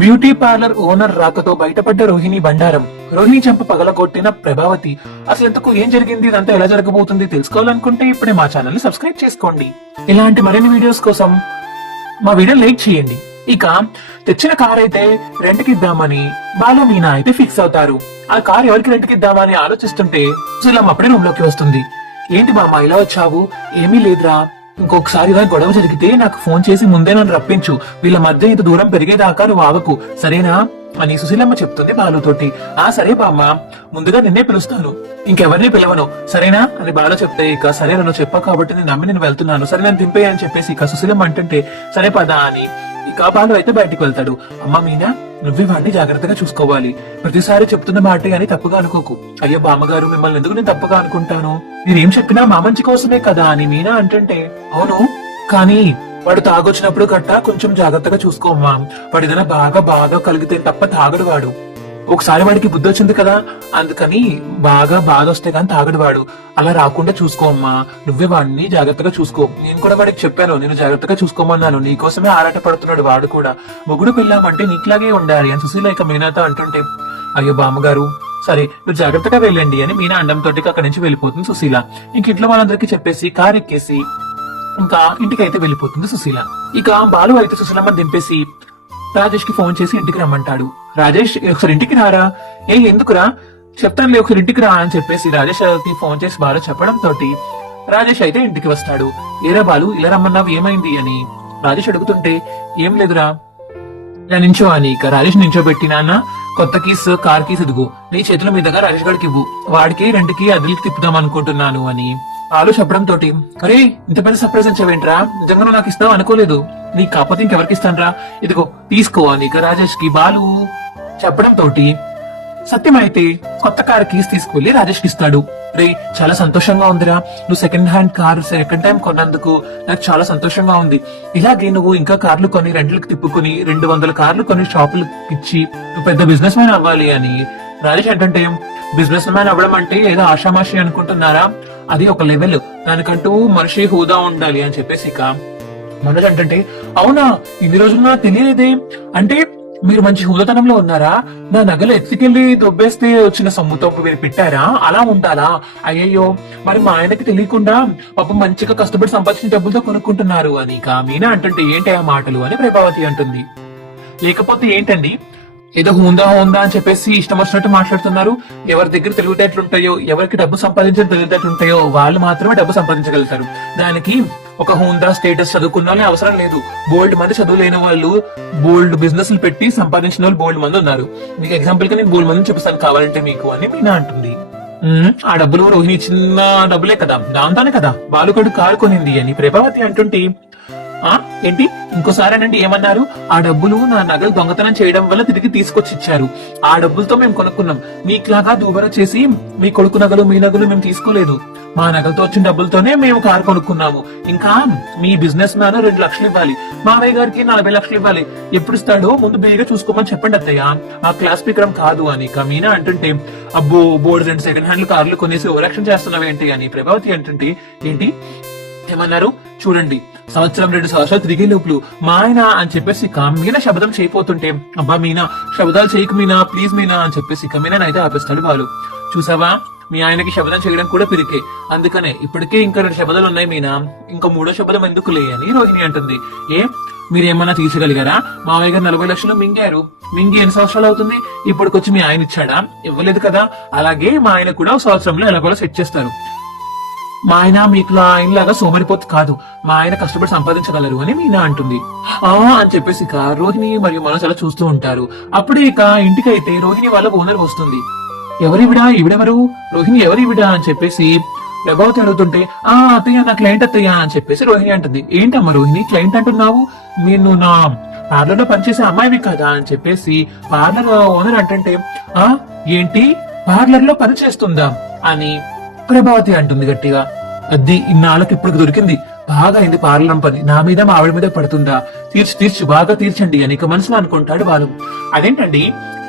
Beauty parlour owner రాకతో బయటపడ్డ రోహిణి బండారం. రోహిణి చెంప పగలగొట్టిన ప్రభావతి. అసలు ఇంతకు ఏం జరిగింది, ఇదంతా ఎలా జరగబోతుంది తెలుసుకోవాలనుకుంటే ఇప్పుడే మా ఛానల్ ని సబ్స్క్రైబ్ చేసుకోండి. ఇలాంటి మరిన్ని వీడియోస్ కోసం మా వీడియో లైక్ చేయండి. ఇక తెచ్చిన కార్ అయితే రెంట్ కి ఇద్దామని బాలు మీనా అయితే ఫిక్స్ అవుతారు. ఆ కార్ ఎవరికి రెంట్ కి ఇద్దామని ఆలోచిస్తుంటే సులం అప్పుడే రూమ్ లోకి వస్తుంది. ఏంటి బామ్మ ఇలా వచ్చావు? ఏమీ లేదురా, ఇంకొకసారి ఇలా గొడవ జరిగితే నాకు ఫోన్ చేసి ముందే నన్ను రప్పించు. వీళ్ళ మధ్య ఇంత దూరం పెరిగేదాకా నువ్వు ఆగకు, సరేనా అని సుశీలమ్మ చెప్తుంది బాలుతోటి. ఆ సరే బామ్మ, ముందుగా నిన్నే పిలుస్తాను, ఇంకెవరిని పిలవను, సరేనా అని బాలు చెప్తే, ఇక సరే నన్ను చెప్పా కాబట్టి నేను నమ్మి నేను వెళ్తున్నాను, సరే నేను దింపే అని చెప్పేసి ఇక సుశీలమ్మ అంటుంటే సరే పదా అని ఇక బాలు అయితే బయటికి వెళ్తాడు. అమ్మ మీనా, నువ్వే వాడిని జాగ్రత్తగా చూసుకోవాలి, ప్రతిసారి చెప్తున్న మాటే అని తప్పుగా అనుకోకు. అయ్యో బామ్మగారు, మిమ్మల్ని ఎందుకు నేను తప్పుగా అనుకుంటాను, నేనేం చెప్పినా మా మంచి కోసమే కదా అని మీనా అంటుంటే, అవును కానీ వాడు తాగొచ్చినప్పుడు గట్టా కొంచెం జాగ్రత్తగా చూసుకోమ్మా, వాడు ఏదైనా బాగా కలిగితే తప్ప తాగడు వాడు. ఒకసారి వాడికి బుద్ధి వచ్చింది కదా, అందుకని బాగా బాధ వస్తే గాని తాగడు వాడు, అలా రాకుండా చూసుకోమ్మా, నువ్వే వాడిని జాగ్రత్తగా చూసుకో. నేను కూడా వాడికి చెప్పాను, నేను జాగ్రత్తగా చూసుకోమన్నాను, నీకోసమే ఆరాట పడుతున్నాడు వాడు కూడా, మొగుడు పిల్లామంటే నీకులాగే ఉండాలి అని సుశీల ఇక మీనాతో అంటుంటే, అయ్యో బామ్మగారు సరే మీరు జాగ్రత్తగా వెళ్ళండి అని మీనా అండంతో అక్కడి నుంచి వెళ్ళిపోతుంది సుశీల. ఇంక ఇంట్లో వాళ్ళందరికీ చెప్పేసి కార్ ఎక్కేసి ఇంకా ఇంటికి అయితే వెళ్ళిపోతుంది సుశీల. ఇక బాలు అయితే సుశీలమ్మ దింపేసి రాజేష్ కి ఫోన్ చేసి ఇంటికి రమ్మంటాడు. రాజేష్ ఒకసారి ఇంటికి రారా, ఎందుకురా, చెప్తానులే ఒకసారి ఇంటికి రా అని చెప్పేసి రాజేష్ కి ఫోన్ చేసి బాలు చెప్పడం తోటి రాజేష్ అయితే ఇంటికి వస్తాడు. ఏరా బాలు ఇలా రమ్మన్నావు, ఏమైంది అని రాజేష్ అడుగుతుంటే, ఏం లేదురా ఇలా నించో అని ఇక రాజేష్ నించోబెట్టి, నాన్న కొత్త కీస్ కార్ కీస్ ఇదిగో నీ చేతుల మీదుగా రాజేష్ గడికి ఇవ్వు, వాడికి రెండుకి అదిలికి తిప్పుదాం అనుకుంటున్నాను అని బాలు చెప్పడం తోటి, అరే ఇంత పెద్ద సర్ప్రైజ్ ఇచ్చావేంట్రా, నిజంగా నాకు ఇస్తావు అనుకోలేదు, నీకు కాకపోతే ఇంకెవరికి ఇస్తానరా, ఇదిగో తీసుకో అని ఇక రాజేష్ కి బాలు చెప్పడం తోటి సత్యం అయితే కొత్త కార్ కీస్ తీసుకువెళ్లి రాజేష్ కి ఇస్తాడు. రే చాలా సంతోషంగా ఉందిరా, నువ్వు second hand car second time కొన్నందుకు నాకు చాలా సంతోషంగా ఉంది. ఇలాగే నువ్వు ఇంకా కార్లు కొని రెంట్లకు తిప్పుకుని 200 కార్లు కొని షాపులకు ఇచ్చి నువ్వు పెద్ద బిజినెస్ మ్యాన్ అవ్వాలి అని రాజేష్ అంటే, బిజినెస్ మ్యాన్ అవ్వడం అంటే ఏదో ఆషామాషి అనుకుంటున్నారా, అది ఒక లెవెల్, దానికంటూ మనిషి హోదా ఉండాలి అని చెప్పేసి ఇక మనోజ్ అంటే, అవునా ఇన్ని రోజులు నాకు తెలియలేదే, అంటే మీరు మంచి హోదాతనంలో ఉన్నారా, నా నగలు ఎత్తుకెళ్లి దొబ్బేస్తే వచ్చిన సొమ్ముతో మీరు పెట్టారా, అలా ఉండాలా, అయ్యయ్యో మరి మా ఆయనకి తెలియకుండా పాపం మంచిగా కష్టపడి సంపాదించిన డబ్బులతో కొనుక్కుంటున్నారు అని ఇక మీనా అంటుంటే, ఏంటి ఆ మాటలు అని ప్రభావతి అంటుంది. లేకపోతే ఏంటండి, ఏదో హోందా అని చెప్పేసి ఇష్టం వచ్చినట్టు మాట్లాడుతున్నారు, ఎవరి దగ్గర తెలివితేటలుంటాయో, ఎవరికి డబ్బు సంపాదించిన తెలివితేటలుంటాయో వాళ్ళు మాత్రమే డబ్బు సంపాదించగలుగుతారు, దానికి ఒక హోందా స్టేటస్ చదువుకున్న వాళ్ళని అవసరం లేదు. బోల్డ్ మంది చదువు లేని వాళ్ళు బోల్డ్ బిజినెస్ పెట్టి సంపాదించిన వాళ్ళు బోల్డ్ మంది ఉన్నారు. మీకు ఎగ్జాంపుల్ గా నేను బోల్డ్ మంది చూపిస్తాను కావాలంటే మీకు అని మీనా అంటుంది. ఆ డబ్బులు రోహిణి చిన్న డబ్బులే కదా, దాంతోనే కదా బాలుగడు కారు కొనింది అని ప్రభావతి అంటుంటే, ఏంటి ఇంకోసారేనండి ఏమన్నారు, ఆ డబ్బులు నా నగలు దొంగతనం చేయడం వల్ల తిరిగి తీసుకొచ్చి ఇచ్చారు, ఆ డబ్బులతో మేము కొనుక్కున్నాం, మీకులాగా దూబర చేసి మీ కొడుకు నగలు మీ నగలు మేము తీసుకోలేదు, మా నగలతో వచ్చిన డబ్బులతోనే మేము కారు కొనుక్కున్నాము, ఇంకా మీ బిజినెస్ మ్యాన్ 2 లక్షలు ఇవ్వాలి, మావయ్య గారికి 40 లక్షలు ఇవ్వాలి, ఎప్పుడు ఇస్తాడో ముందు బేగా చూసుకోమని చెప్పండి అత్తయ్య, ఆ క్లాస్ స్పీకరం కాదు అని ఇక మీనా అంటుంటే, అబ్బో బోర్డు 2 సెకండ్ హ్యాండ్ కార్లు కొనేసి ఓవరాక్షన్ చేస్తున్నావేంటి అని ప్రభావతి అంటుంటే, ఏంటి ఏమన్నారు చూడండి, సంవత్సరం 2 సంవత్సరాలు తిరిగే లోపల మా ఆయన అని చెప్పేసి మీనా శబ్దం చేయపోతుంటే, అబ్బా మీనా శబ్దాలు చేయకు మీనా ప్లీజ్ మీనా అని చెప్పేసి మీనా అయితే ఆపేస్తాడు బాలు. చూసావా మీ ఆయనకి శబ్దం చేయడం కూడా పిరికే, అందుకనే ఇప్పటికే ఇంకా 2 శబ్దాలు ఉన్నాయి మీనా, ఇంకా 3వ శబ్దం ఎందుకులే అని రోహిణి అంటుంది. మీరేమన్నా తీర్చగలిగారా, మావయ్య గారు 40 లక్షలు మింగి ఎన్ని సంవత్సరాలు అవుతుంది, ఇప్పటికొచ్చి మీ ఆయన ఇచ్చాడా, ఇవ్వలేదు కదా, అలాగే మా ఆయన కూడా సంవత్సరంలో ఎలాగోలా సెట్ చేస్తారు, మా ఆయన మీకు ఆయనలాగా సోమరిపోతు కాదు, మా ఆయన కష్టపడి సంపాదించగలరు అని మీనా అంటుంది. అని చెప్పేసి ఇక రోహిణి మరియు మనోజ్ అలా చూస్తూ ఉంటారు. అప్పుడే ఇక ఇంటికి అయితే రోహిణి వాళ్ళ ఓనర్ వస్తుంది. ఎవరివిడా, ఈవిడెవరు, రోహిణి ఎవరివిడా అని చెప్పేసి ప్రభావతి అడుగుతుంటే, అత్తయ్య నా క్లయింట్ అత్తయ్య అని చెప్పేసి రోహిణి అంటుంది. ఏంటమ్మా రోహిణి క్లయింట్ అంటున్నావు, నేను నా పార్లర్ లో పనిచేసే అమ్మాయివి కదా అని చెప్పేసి పార్లర్ ఓనర్ అంటుంటే, ఏంటి పార్లర్ లో పని చేస్తుందా అని ప్రభావతి అంటుంది గట్టిగా. అది ఇన్నాళ్ళకి ఇప్పుడు దొరికింది, బాగా అయింది పార్లర్ పని, నా మీద మా ఆవిడ మీద పడుతుందా, తీర్చు బాగా తీర్చండి అని ఇక మనసులో అనుకుంటాడు బాలు. అదేంటండి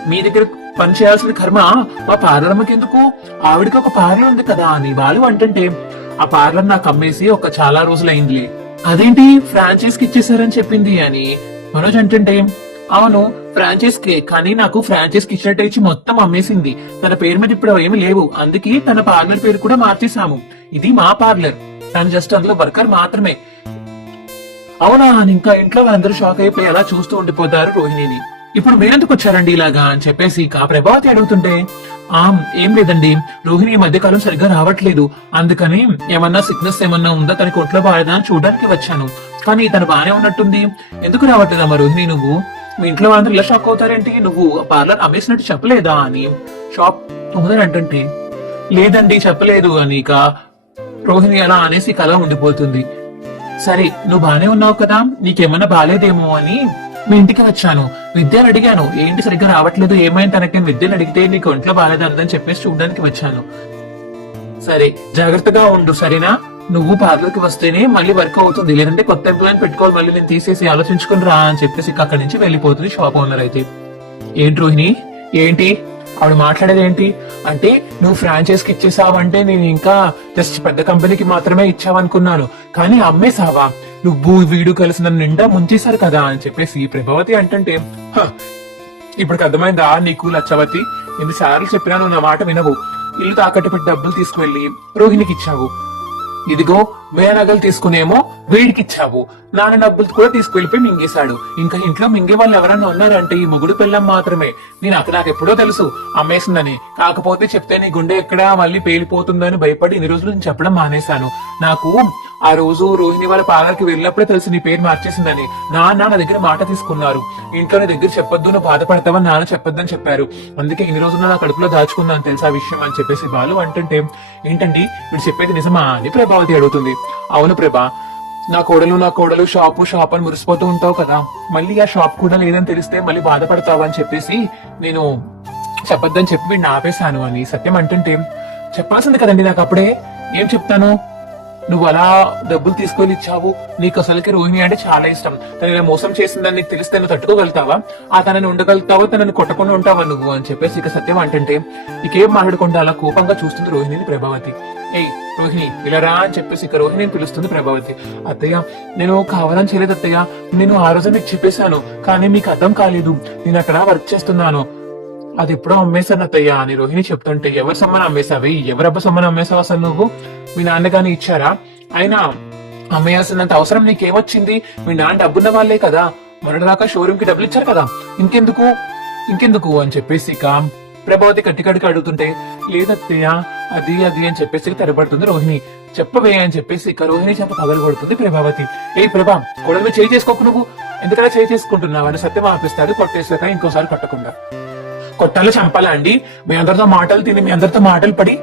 మీ దగ్గర పని చేయాల్సిన కర్మ మా పార్లర్ అమ్మకి ఎందుకు, ఆవిడకి ఒక పార్లర్ ఉంది కదా అని బాలు అంటుంటే, ఆ పార్లర్ నాకు అమ్మేసి ఒక చాలా రోజులు అయిందిలే, అదేంటి ఫ్రాంచైజ్ కి ఇచ్చేసారని చెప్పింది అని మనోజ్ అంటుంటే, అవును, ఫ్రాంచైజ్ కే, కానీ నాకు ఫ్రాంచైజ్ కి ఇచ్చినట్టు ఇచ్చి మొత్తం అమ్మేసింది. తన పేరు మీద ఇప్పుడు ఏమి లేవు, అందుకే తన పార్లర్ పేరు కూడా మార్చేసాము. ఇది మా పార్లర్, తను జస్ట్ అందులో వర్కర్ మాత్రమే. అవునా అని ఇంకా ఇంట్లో వాళ్ళందరూ షాక్ అయిపోయి అలా చూస్తూ ఉండిపోతారు రోహిణిని. ఇప్పుడు మీరెందుకు వచ్చారండి ఇలాగా అని చెప్పేసి ఇక ప్రభావతి అడుగుతుంటే, ఏం లేదండి, రోహిణి ఈ మధ్యకాలం సరిగ్గా రావట్లేదు, అందుకని ఏమన్నా సిక్నెస్ ఏమన్నా ఉందా, తనకి ఒంట్లో బాగా చూడడానికి వచ్చాను. కానీ తను బానే ఉన్నట్టుంది, ఎందుకు రావట్లేదమ్మా రోహిణి నువ్వు? మీ ఇంట్లో వాళ్ళందరూ ఇలా షాక్ అవుతారేంటి, నువ్వు పార్లర్ అమ్మేసినట్టు చెప్పలేదా అని షాప్ ఓనర్ అంటుంటే, లేదండి చెప్పలేదు అని ఇక రోహిణి అలా అనేసి కళ ఉండిపోతుంది. సరే నువ్వు బానే ఉన్నావు కదా, నీకేమన్నా బాలేదేమో అని మీ ఇంటికి వచ్చాను. విద్యను అడిగాను, ఏంటి సరిగ్గా రావట్లేదు, ఏమైంది తనకి? విద్యను అడిగితే నీకు ఒంట్లో బాలేదు అందని చెప్పేసి చూడడానికి వచ్చాను. సరే జాగ్రత్తగా ఉండు సరేనా, నువ్వు పార్లర్ కి వస్తేనే మళ్ళీ వర్క్ అవుతుంది, లేదంటే కొత్త ఎంప్లాయ్ పెట్టుకోవాలి, మళ్ళీ నేను తీసేసి ఆలోచించుకుని రా అని చెప్పేసి అక్కడి నుంచి వెళ్ళిపోతుంది షాప్ ఓనర్ అయితే. ఏంటి రోహిణి, ఏంటి ఆవిడ మాట్లాడేది ఏంటి అంటే, నువ్వు ఫ్రాంచైజ్ కి ఇచ్చేసావంటే నేను ఇంకా జస్ట్ పెద్ద కంపెనీకి మాత్రమే ఇచ్చావనుకున్నాను, కానీ అమ్మేసావా? నువ్వు వీడు కలిసి నన్ను నిండా ముంచేశారు కదా అని చెప్పేసి ప్రభావతి అంటుంటే, ఇప్పుడు అర్థమైందా నీకు లచ్చవతి? ఎన్నిసార్లు చెప్పినా నువ్వు నా మాట వినవు. ఇల్లు తాకట్టు పెట్టి డబ్బులు తీసుకువెళ్లి రోహిణికి ఇచ్చావు, ఇదిగో వేరే నగలు తీసుకునేమో వీడికి ఇచ్చావు, నాన్న డబ్బులు కూడా తీసుకువెళ్ళిపోయి మింగేశాడు. ఇంకా ఇంట్లో మింగే వాళ్ళు ఎవరన్నా ఉన్నారంటే ఈ మొగుడు పిల్లం మాత్రమే. నాకు ఎప్పుడో తెలుసు అమ్మేసిందని, కాకపోతే చెప్తే నీ గుండె ఎక్కడా మళ్ళీ పేలిపోతుందని భయపడి ఇన్ని రోజులు నేను చెప్పడం మానేశాను. నాకు ఆ రోజు రోహిణి వాళ్ళ పార్లర్ కి వెళ్ళినప్పుడే తెలుసు నీ పేరు మార్చేసిందని. నాన్న నా దగ్గర మాట తీసుకున్నారు, ఇంట్లో నీ దగ్గర చెప్పొద్దు, నువ్వు బాధపడతావని నాన్న చెప్పొద్దని చెప్పారు, అందుకే ఇన్ని రోజులు నా కడుపులో దాచుకున్నాను తెలుసా విషయం అని చెప్పేసి బాలు అంటుంటే, ఏంటండి మీరు చెప్పేది నిజమా అని ప్రభావతి అడుగుతుంది. అవును ప్రభా, నా కోడలు షాపు అని మురిసిపోతూ ఉంటావు కదా, మళ్ళీ ఆ షాప్ కూడా లేదని తెలిస్తే మళ్ళీ బాధపడతావు అని చెప్పేసి నేను చెప్పొద్దని చెప్పి వీడిని ఆపేశాను అని సత్యం అంటుంటే, చెప్పాల్సింది కదండి నాకు అప్పుడే, ఏం చెప్తాను? నువ్వు అలా డబ్బులు తీసుకొని ఇచ్చావు, నీకు అసలుకి రోహిణి అంటే చాలా ఇష్టం, తను ఇలా మోసం చేసిందని నీకు తెలిస్తే నువ్వు తట్టుకోగలుగుతావా? ఆ తనని ఉండగలుగుతావా, తనని కొట్టకుండా ఉంటావా నువ్వు అని చెప్పేసి ఇక సత్యం అంటుంటే, ఇకేం మాట్లాడకుండా అలా కోపంగా చూస్తుంది రోహిణిని ప్రభావతి. ఏయ్ రోహిణి ఇలా రా అని చెప్పేసి ఇక రోహిణిని పిలుస్తుంది ప్రభావతి. అత్తయ్య నేను కావాలని చేయలేదు అత్తయ్య, నేను ఆ రోజు మీకు చెప్పేశాను, కానీ మీకు అర్థం కాలేదు, నేను అక్కడ వర్క్ చేస్తున్నాను, అది ఎప్పుడో అమ్మేశాను అత్తయ్య అని రోహిణి చెప్తుంటే, ఎవరి సొమ్మని అమ్మేశావి, ఎవరబ్బ సొమ్మని అమ్మేశావు అసలు నువ్వు? మీ నాన్నగాని ఇచ్చారా? అయినా అమ్మేయాల్సినంత అవసరం నీకేమొచ్చింది? మీ నాన్న డబ్బున్న వాళ్ళే కదా, మొన్నటిదాకా షోరూమ్ కి డబ్బులు ఇచ్చారు కదా, ఇంకెందుకు అని చెప్పేసి ఇక ప్రభావతి కట్టికడికి అడుగుతుంటే, లేదత్తయ్య అది అని చెప్పేసి తెరపడుతుంది రోహిణి. చెప్పవే అని చెప్పేసి ఇక రోహిణి చేత పగలు కొడుతుంది ప్రభావతి. ఏ ప్రభా, కొడల మీద చేయి చేసుకోకు, నువ్వు ఎందుకలా చేయి చేసుకుంటున్నావు అని సత్యం ఆపిస్తాడు కొట్టేసాక ఇంకోసారి కొట్టకుండా. కొట్టాలో చంపాలా అండి? మీ అందరితో మాటలు తిని మీ అందరితో మాటలు పడి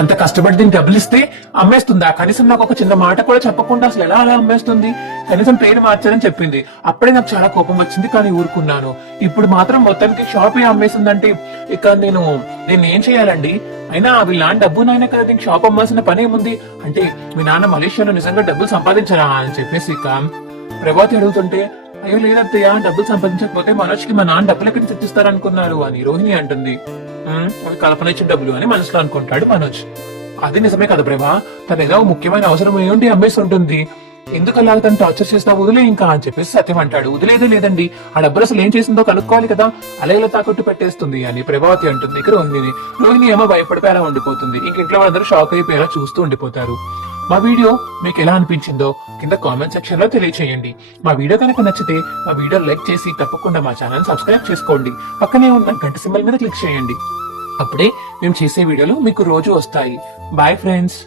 అంత కష్టపడి దీన్ని డబ్బులు ఇస్తే అమ్మేస్తుందా? కనీసం నాకు ఒక చిన్న మాట కూడా చెప్పకుండా అసలు ఎలా అలా అమ్మేస్తుంది? కనీసం పేరు మార్చాలని చెప్పింది, అప్పుడే నాకు చాలా కోపం వచ్చింది, కానీ ఊరుకున్నాను. ఇప్పుడు మాత్రం మొత్తానికి షాప్ అమ్మేసిందంటే ఇక నేను దీన్ని ఏం చేయాలండి? అయినా వీళ్ళ నాన్న డబ్బు నాయన కదా, దీనికి షాప్ అమ్మాల్సిన పని ఏముంది? అంటే మీ నాన్న మలేషియాలో నిజంగా డబ్బులు సంపాదించారా అని చెప్పేసి ఇక ప్రభావతి అడుగుతుంటే, అయ్యో లేదత్తయ్య, డబ్బులు సంపాదించకపోతే మనోజ్ కి మా నాన్న డబ్బులు ఎక్కడి నుంచి తెచ్చిస్తారనుకున్నారు అని రోహిణి అంటుంది. అవి కల్పన ఇచ్చిన డబ్బులు అని మనసులో అనుకుంటాడు మనోజ్. అది నిజమే కదా ప్రభా, తన ఏదో ముఖ్యమైన అవసరం ఏంటి అమ్మేసి ఉంటుంది, ఎందుకు అలా తను టార్చర్ చేస్తా, వదిలే ఇంకా అని చెప్పేసి సత్యం అంటాడు. వదిలేదే లేదండి, ఆ డబ్బులు అసలు ఏం చేసిందో కనుక్కోవాలి కదా, అలా ఇలా తాకట్టు పెట్టేస్తుంది అని ప్రభావతి అంటుంది. ఇక రోహిణి ఏమో భయపడిపోయి అలా ఉండిపోతుంది. ఇంక ఇంట్లో వాళ్ళందరూ షాక్ అయిపోయేలా చూస్తూ ఉండిపోతారు. మా వీడియో మీకు ఎలా అనిపించిందో కింద కామెంట్ సెక్షన్ లో తెలియచేయండి. మా వీడియో కనుక నచ్చితే మా వీడియో లైక్ చేసి తప్పకుండా మా ఛానల్ సబ్స్క్రైబ్ చేసుకోండి. పక్కనే ఉన్న గంట సింబల్ మీద క్లిక్ చేయండి, అప్పుడే మేము చేసే వీడియోలు మీకు రోజు వస్తాయి. Bye friends.